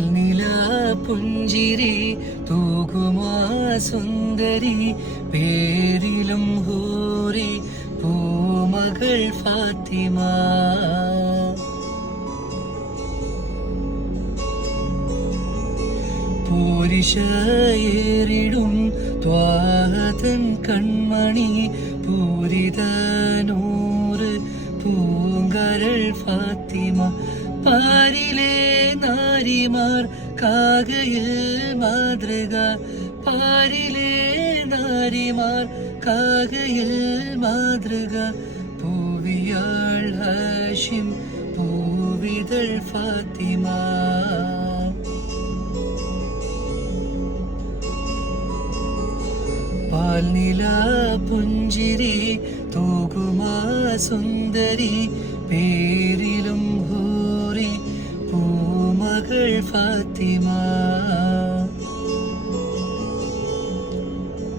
പാൽനില പുഞ്ചിരി തൂകുമാ സുന്ദരി പേരിലും ഹൂറി പൂമകൾ ഫാത്തിമ. പൂരിശയേറിടും ത്വാഹതൻ കൺമണി പൂരിതനൂറ് പൂങ്കരൾ ഫാത്തിമ. പാരിലെ നാരിമാർ കാകയിൽ മാതൃക, പാരിലെ നാരിമാർ കാകയിൽ മാതൃക. പൂവിയാൾ ഹാഷിം പൂവിതൾ ഫാത്തിമ. പാൽനില പുഞ്ചിരി തൂകുമാ സുന്ദരി പേരിലും ഹൂറി പൂമകൾ ഫാത്തിമ.